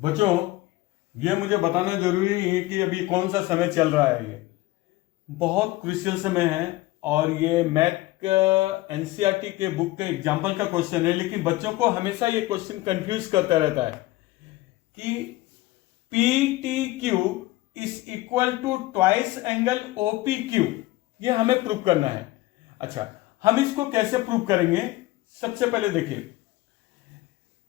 बच्चों, ये मुझे बताना जरूरी नहीं है कि अभी कौन सा समय चल रहा है। ये बहुत क्रुशियल समय है और ये मैथ एनसीईआरटी के बुक के एग्जाम्पल का क्वेश्चन है, लेकिन बच्चों को हमेशा ये क्वेश्चन कंफ्यूज करता रहता है कि P T Q is equal to twice angle O P Q, ये हमें प्रूव करना है। अच्छा, हम इसको कैसे प्रूव करेंगे? सबसे पहले देखिए,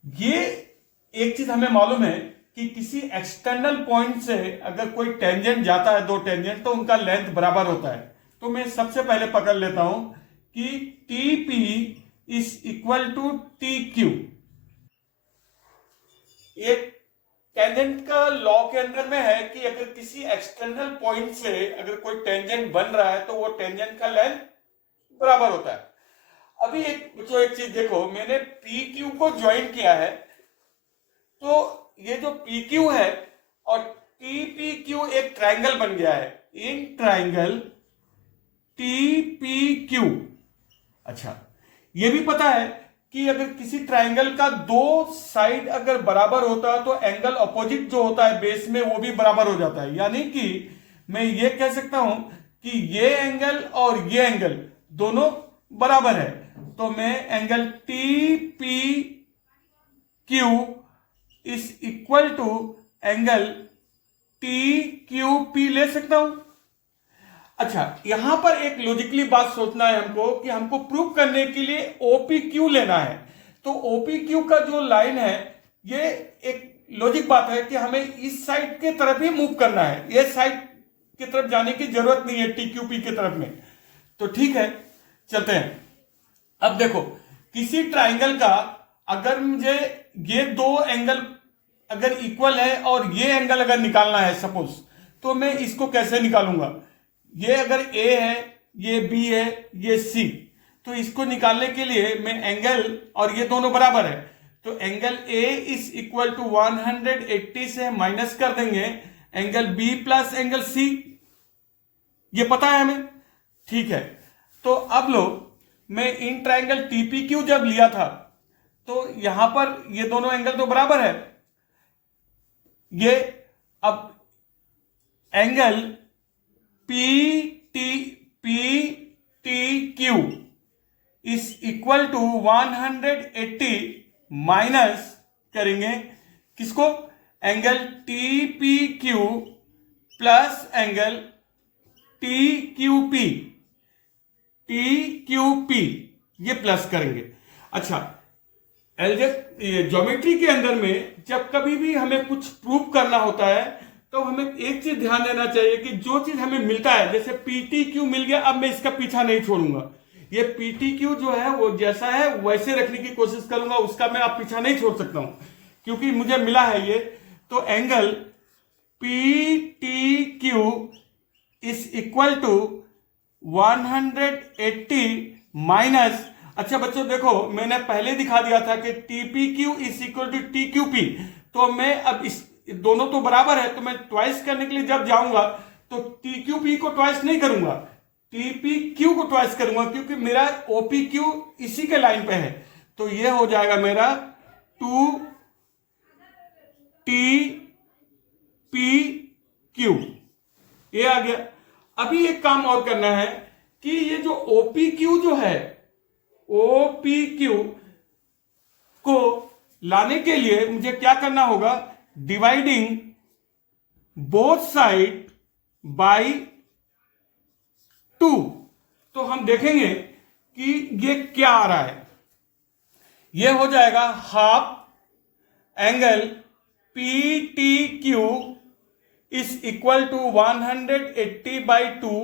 ये एक चीज हमें मालूम है कि किसी एक्सटर्नल पॉइंट से अगर कोई टेंजेंट जाता है, दो टेंजेंट, तो उनका लेंथ बराबर होता है। तो मैं सबसे पहले पकड़ लेता हूं कि T P is equal to T Q. एक टेंजेंट का लॉ के अंदर में है कि अगर किसी एक्सटर्नल पॉइंट से अगर कोई टेंजेंट बन रहा है तो वो टेंजेंट का लेंथ बराबर होता है। अभी एक चीज देखो, मैंने पी क्यू को ज्वाइन किया है, तो ये जो पी क्यू है और टी पी क्यू एक ट्राइंगल बन गया है, in triangle T P Q. अच्छा, ये भी पता है कि अगर किसी ट्राइंगल का दो साइड अगर बराबर होता है तो एंगल अपोजिट जो होता है बेस में वो भी बराबर हो जाता है। यानी कि मैं ये कह सकता हूं कि ये एंगल और ये एंगल दोनों बराबर है, तो मैं angle T P Q is equal to angle T Q P ले सकता हूं। अच्छा, यहां पर एक लॉजिकली बात सोचना है हमको कि हमको प्रूव करने के लिए ओपी क्यू लेना है। तो ओपी क्यू का जो लाइन है, ये एक लॉजिक बात है कि हमें इस साइड के तरफ ही मूव करना है, ये साइड की तरफ जाने की जरूरत नहीं है टी क्यू पी की तरफ में। तो ठीक है, चलते हैं। अब देखो, किसी ट्राइंगल का अगर मुझे ये दो एंगल अगर इक्वल है और ये एंगल अगर निकालना है सपोज, तो मैं इसको कैसे निकालूंगा? ये अगर ए है, ये बी है, ये सी, तो इसको निकालने के लिए मैं एंगल और ये दोनों बराबर है, तो angle A is equal to 180 से माइनस कर देंगे angle B plus angle C. ये पता है हमें, ठीक है। तो अब लो, मैं इन ट्राइंगल टीपीक्यू जब लिया था तो यहां पर ये दोनों एंगल तो बराबर है। ये अब angle P T Q is equal to 180 minus करेंगे किसको? Angle T P Q plus angle T Q P, ये प्लस करेंगे। अच्छा, ज्योमेट्री के अंदर में जब कभी भी हमें कुछ प्रूव करना होता है तो हमें एक चीज ध्यान देना चाहिए कि जो चीज हमें मिलता है, जैसे पीटी क्यू मिल गया, अब मैं इसका पीछा नहीं छोड़ूंगा। ये पीटी क्यू जो है वो जैसा है वैसे रखने की कोशिश करूंगा, उसका मैं अब पीछा नहीं छोड़ सकता हूं क्योंकि मुझे मिला है ये। तो angle P T Q is equal to 180 minus, अच्छा बच्चों देखो, मैंने पहले दिखा दिया था कि T P Q is equal to T Q P, तो मैं अब इस दोनों तो बराबर है, तो मैं ट्वाइस करने के लिए जब जाऊंगा तो टी क्यू पी को ट्वाइस नहीं करूंगा, टीपी क्यू को ट्वाइस करूंगा, क्योंकि मेरा ओपी क्यू इसी के लाइन पे है। तो ये हो जाएगा मेरा 2 टी पी क्यू, ये आ गया। अभी एक काम और करना है कि ये जो ओपी क्यू जो है, ओपी क्यू को लाने के लिए मुझे क्या करना होगा? Dividing both side by 2। तो हम देखेंगे कि ये क्या आ रहा है। ये हो जाएगा half angle P T Q is equal to 180 by 2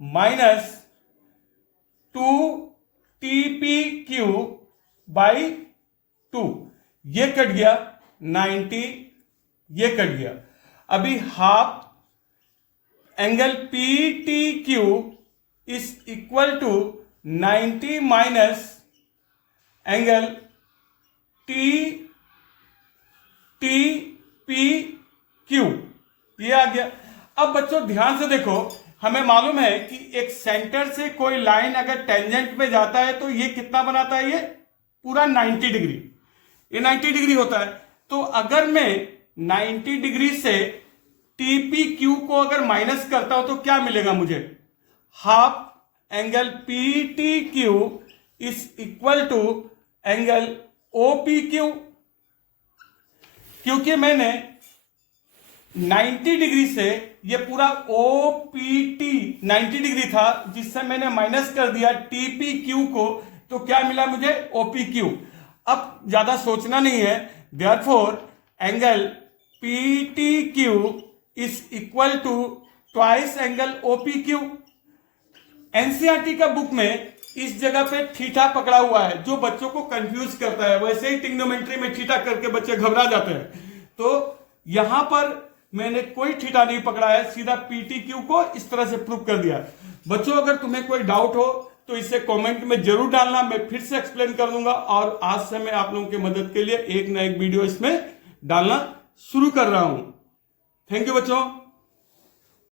minus 2 T P Q by 2, ये कट गया 90, ये कट गया। अभी half angle P T Q is equal to 90 minus angle T P Q, ये आ गया। अब बच्चों ध्यान से देखो, हमें मालूम है कि एक सेंटर से कोई लाइन अगर टेंजेंट में जाता है तो ये कितना बनाता है? ये पूरा 90 डिग्री, ये 90 डिग्री होता है। तो अगर मैं 90 डिग्री से टीपी क्यू को अगर माइनस करता हूं तो क्या मिलेगा मुझे? Half angle P T Q is equal to angle O P Q. क्योंकि मैंने 90 डिग्री से ये पूरा ओपीटी 90 डिग्री था, जिससे मैंने माइनस कर दिया टीपी क्यू को, तो क्या मिला मुझे? O P Q. अब ज्यादा सोचना नहीं है, therefore angle P T Q is equal to twice angle O P Q. NCERT का बुक में इस जगह पे थीटा पकड़ा हुआ है, जो बच्चों को कंफ्यूज करता है। वैसे ही ट्रिग्नोमेट्री में थीटा करके बच्चे घबरा जाते हैं, तो यहां पर मैंने कोई थीटा नहीं पकड़ा है, सीधा पीटी क्यू को इस तरह से प्रूव कर दिया। बच्चों, अगर तुम्हें कोई डाउट हो तो इसे कमेंट में जरूर डालना, मैं फिर से एक्सप्लेन कर दूंगा। और आज से मैं आप लोगों की मदद के लिए एक ना एक वीडियो इसमें डालना शुरू कर रहा हूं। थैंक यू बच्चों।